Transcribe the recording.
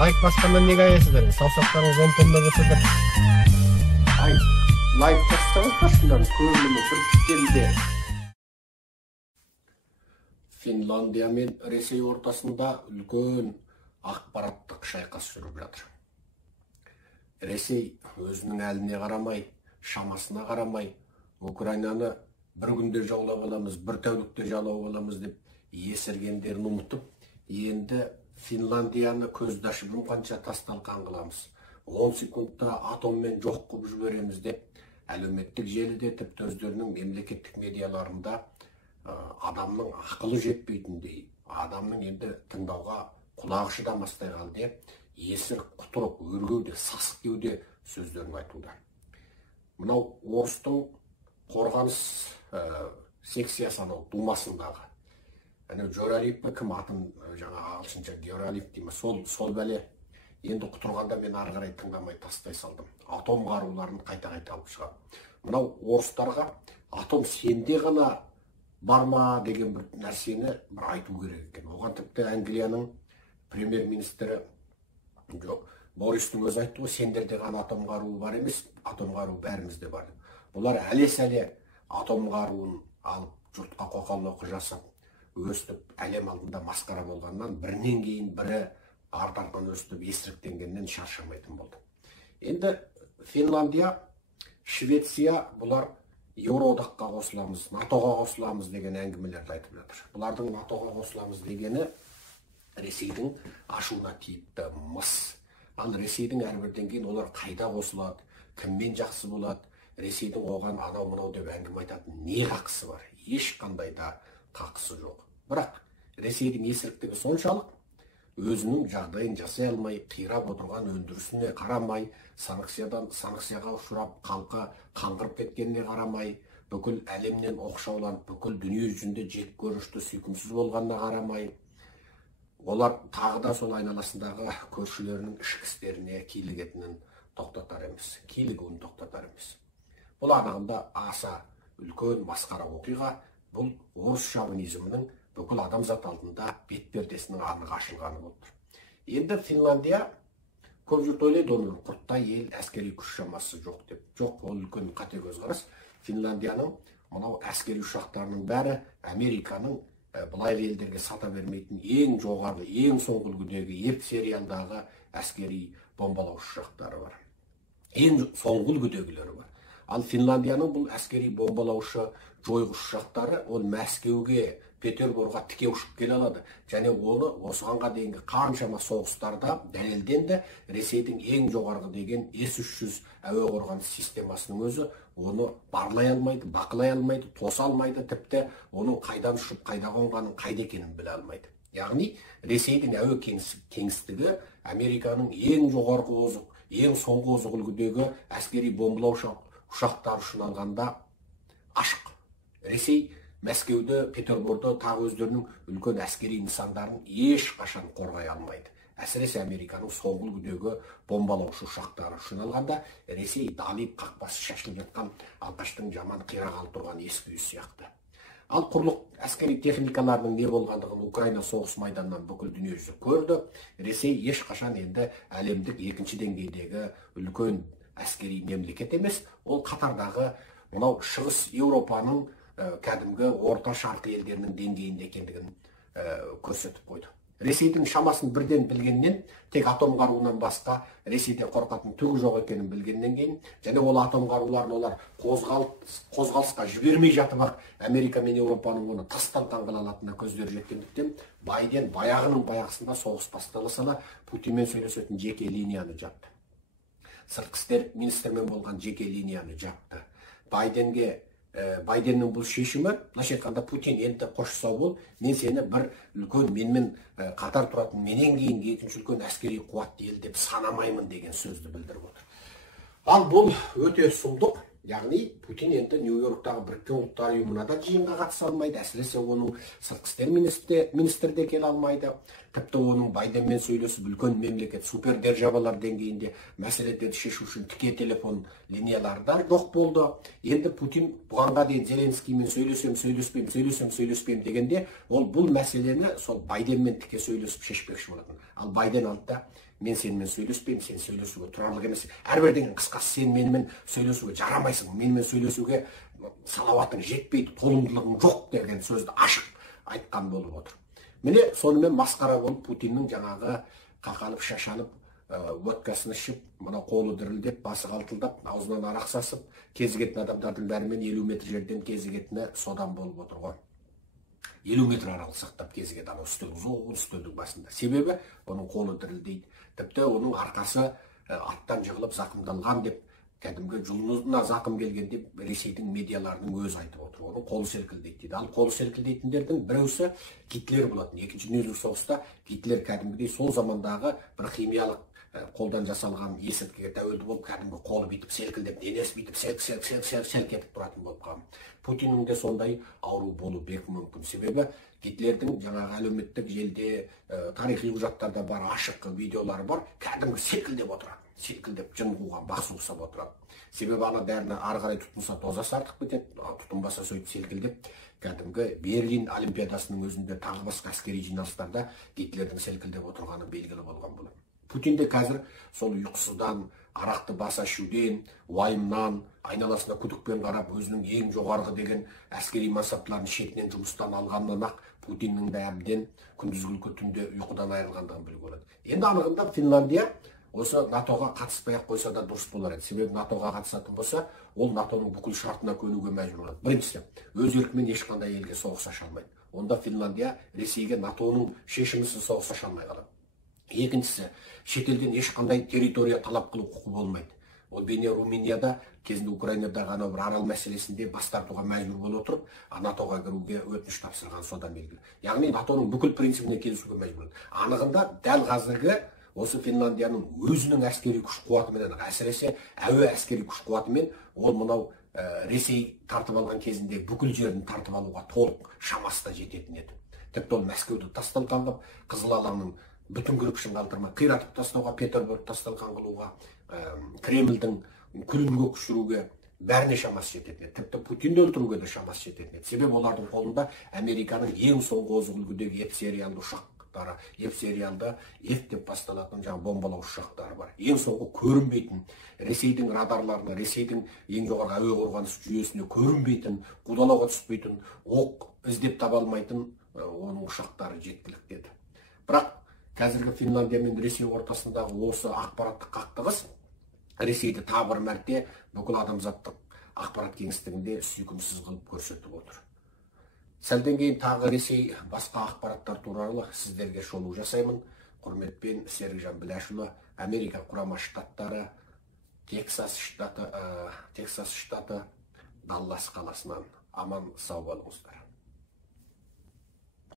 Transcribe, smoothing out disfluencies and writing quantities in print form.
Лайк басқаннан неге аясыздар? Саусақтарыңыз 10 тонна болса да. Ай, лайк бассаңыздар, шындан көңіліме бір келді. Финляндия мен Ресей ортасында үлкен ақпараттық шайқас жүріп жатыр. Ресей өзінің әліне қарамай, шамасына қарамай, Украинаны бір күнде жаулап аламыз, бір тәулікте жаулап аламыз деп есіргендерін ұмытып, енді Финляндияны көзді ашып жұмғанша тас-талқан қыламыз. 10 секундта атоммен жоқ қылып жібереміз деп әлеуметтік желіде, тіпті өздерінің мемлекеттік медиаларында адамның ақылы жетпейтіндей, адамның енді тыңдауға құлағы шыдамастай қалды, есір, құтырық, өргеуде, сасық деуде сөздерін айтуда. Мынау орыстың қорғаныс секциясының думасындағы Жоралиевті кім атын жаңа ағылшынша Жоралиев дейме, сол бәле енді құтырғанда мен ары қарай тыңдамай тастай салдым. Атом қаруларын қайта-қайта алып шығады. Мынау орыстарға атом сенде ғана бар ма деген бір нәрсені бір айту керек екен. Оған тіпті Англияның премьер-министрі Бористің өзі айтты ғой, сендерде ғана атом қаруы бар емес, атом қаруы бәрімізде бар. Бұлар әле-сәле атом қаруын алып, жұртқа қоқал-лоққы жасап, өстіп, әлем алдында масқара болғаннан бірінен кейін бірі артардан өстіп, есіріктенгеннен шаршамайтын болды. Енді Финляндия, Швеция бұлар Еуроодаққа қосыламыз, НАТОға қосыламыз деген әңгімелерді айтып жатыр. Бұлардың НАТОға қосыламыз дегені Ресейдің ашуына тиіпті мыс. Ал Ресейдің әрбірден кейін олар қайда қосылады, кіммен жақсы болады, Ресейдің оған анау-мынау деп әңгіме айтатын не қақысы бар? Ешқандай да қақысы жоқ. Бірақ Ресейдің есіріктігі соншалық, өзінің жағдайын жасай алмай, қирап отырған өндірісіне қарамай, санкцияға ұшырап, халқы қаңғырып кеткеніне қарамай, бүкіл әлемнен оқшауланып, бүкіл дүние жүзінде жек көрішті, сүйкімсіз болғанына қарамай, олар тағы да сол айналасындағы көршілерінің ішкі істеріне килігетінін тоқтатар емес, килігуін тоқтатар емес. Бұл анығында аса үлкен масқара оқиға, бұл орыс шовинизмінің бүкіл адамзат алдында бет-пердесінің анығы ашылғаны болды. Енді Финляндия көп жұрт ойлайды, оның құрттай ел, әскери күш шамасы жоқ деп. Жоқ, ол үлкен қате көзқарас. Финляндияның мынау әскери ұшақтарының бәрі Американың былай елдерге сата бермейтін ең жоғарғы, ең соңғы үлгідегі еп сериалдағы әскери бомбалаушы ұшақтары бар. Ең соңғы үлгідегілері бар. Ал Финляндияның бұл әскери бомбалаушы жойғыш ұшақтары ол Мәскеуге, Петербургға тіке ұшып келе алады. Және оны осығанға дейінгі қаншама соғыстарда дәлелденді. Ресейдің ең жоғарғы деген С-300 әуе қорғаныс системасының өзі оны барлай алмайды, бақылай алмайды, тоса алмайды, тіпті оның қайдан ұшып, қайда қонғанын, қайда екенін біле алмайды. Яғни Ресейдің әуе кеңістігі Американың ең жоғарғы озық, ең соңғы озық үлгідегі әскери бомбалау ұшақтары үшін алғанда ашық. Ресей Мәскеуді, Петербургты, тағы өздерінің үлкен әскери нысандарын ешқашан қорғай алмайды. Әсіресе Американың соңғы үлгідегі бомбалаушы ұшақтары үшін алғанда, Ресей далиып қақпасы шашылып жатқан алғаштың жаман қирағалы тұрған ескі үй сияқты. Ал құрлық әскери техникаларының не болғандығын Украина соғыс майданынан бүкіл дүние жүзі көрді. Ресей ешқашан енді әлемдік екінші деңгейдегі үлкен әскери мемлекет емес, ол қатардағы мынау шығыс Еуропаның кәдімгі орта шарқы елдерінің деңгейінде екендігін көрсетіп қойды. Ресейдің шамасын бірден білгеннен, тек атом қаруынан басқа Ресейде қорқатын түгі жоқ екенін білгеннен кейін, және ол атом қаруларын олар қозғалысқа жібермей жатып ақ Америка мен Еуропаның оны тас-талқан қыла алатынына көздері жеткендіктен, Байден баяғының баяғысында соғыс бастала сала Путинмен сөйлесетін жеке линияны жапты. Сыртқы істер министрімен болған жеке линияны жапты. Байденнің бұл шешімі, былайша айтқанда Путин енді қош сау бол, мен сені бір үлкен менімен қатар тұратын, менен кейін екінші үлкен әскери қуатты ел деп санамаймын деген сөзді білдіріп отыр. Ал бұл өте сұмдық. Яғни Путин енді Нью-Йорктағы Біріккен Ұлттар ұйымына да жиынға қатыса алмайды, әсіресе оның сыртқы істер министрі де келе алмайды. Тіпті оның Байденмен сөйлесіп үлкен мемлекет супер державалар деңгейінде мәселелерді шешу үшін тіке телефон линиялары да жоқ болды. Енді Путин бұғанға дейін Зеленскиймен сөйлеспеймін дегенде, ол бұл мәселені сол Байденмен тіке сөйлесіп шешпекші болатын. Ал Байден алды да, мен сенімен сөйлеспеймін, сен сөйлесуге тұрарлық емес. Әрбір деген қысқасы сен менімен сөйлесуге жарамайсың, менімен сөйлесуге салауатың жетпейді, толымдылығың жоқ деген сөзді ашық айтқан болып отыр. Міне сонымен масқара болып Путиннің жаңағы қақалып шашалып, водкасын ішіп, мына қолы дірілдеп, басы қалтылдап, аузынан арақ сасып, кезігетін адамдардың бәрімен 50 метр жерден кезігетіні содан болып отыр ғой. 50 метр аралық сақтап кезігеді ана үстелдің басында. Себебі оның қолы дірілдейді. Тіпті оның арқасы аттан жығылып зақымдалған деп, кәдімгі жұлынына зақым келген деп Ресейдің медиаларының өзі айтып отыр. Оның қолы селкілдейді дейді. Ал қолы селкілдейтіндердің біреусі Гитлер болатын. Екінші дүниежүзілік соғыста Гитлер кәдімгідей сол замандағы бір химиялық қолдан жасалған есірткіге тәуелді болып, кәдімгі қолы бүйтіп селкілдеп, денесі бүйтіп селк етіп тұратын болып қалған. Путиннің де сондай ауру болу бек мүмкін. Себебі Гитлердің жаңағы әлеуметтік желіде, тарихи құжаттарда бар, ашық видеолары бар, кәдімгі селкілдеп отырады. Селкілдеп жын қуған, бақсы ұқсап отырады. Себебі ана дәріні ары қарай тұтынса дозасы артып кетеді, тұтынбаса сөйтіп селкілдеп. Кәдімгі Берлин олимпиадасының өзінде тағы басқа әскери жиналыстарда Гитлердің селкілдеп отырғаны белгілі болған болады. Путин де қазір сол ұйқысыздан, арақты баса ішуден, уайымнан, айналасына күдікпен қарап, өзінің ең жоғарғы деген әскери мансаптарын шетінен жұмыстан алғаннан ақ Путиннің де әбден күндізгі түнде ұйқыдан айырылғандығын білуге болады. Енді анығында Финляндия осы НАТО-ға қатыспай-ақ қойса да дұрыс болар еді. Себебі НАТО-ға қатысатын болса, ол НАТО-ның бүкіл шартына көнуге мәжбүр болады. Біріншісі, өз еркімен ешқандай елге соғыс аша алмайды. Онда Финляндия Ресейге НАТО-ның шешімісіз соғыс аша алмай қалады. Екіншісі, шетелден ешқандай территория талап қылу құқы болмайды. Ол бейне Румынияда кезінде Украинадағы анау бір арал мәселесінде бас тартуға мәжбүр болып отырып, НАТО-ға кіруге өтініш тапсырған содан белгілі. Яғни НАТО-ның бүкіл принципіне келісуге мәжбүр. Анығында дәл қазіргі осы Финляндияның өзінің әскери күш қуатымен, әсіресе әуе әскери күш қуатымен, ол мынау Ресей тартып алған кезінде бүкіл жерін тартып алуға толық шамасында жететін еді. Тіпті ол Мәскеуді тасталқан қылып, Қызыл алаңның бүтін күрішін қалдырмай, қиратып тастауға, Петербург тасталқан қылуға, Кремльдің күлін көк ұшыруге бәріне шамасы жететін еді. Тіпті Путинді өлтіруге де шамасы жететін еді. Себебі олардың қолында Американың ең соңғы озық үлгідегі F-сериалды ұшақтары, F-сериалды F деп басталатын жаңа бомбалау ұшақтары бар. Ең соңғы көрінбейтін, Ресейдің радарларына, Ресейдің ең жоғарғы әуе қорғаныс жүйесіне көрінбейтін, қудалауға түспейтін, оқ іздеп таба алмайтын оның ұшақтары жеткілікті еді. Бірақ қазіргі Финляндия мен Ресей ортасындағы осы ақпараттық қақтығыс Ресейді тағы бір мәрте бүкіл адамзаттық ақпарат кеңістігінде сүйкімсіз қылып көрсетіп отыр. Сәлден кейін тағы Ресей басқа ақпараттар туралы сіздерге шолу жасаймын. Құрметпен Серікжан Біләшұлы, Америка құрама штаттары, Тексас штаты, Даллас қаласынан аман сау болыңыздар.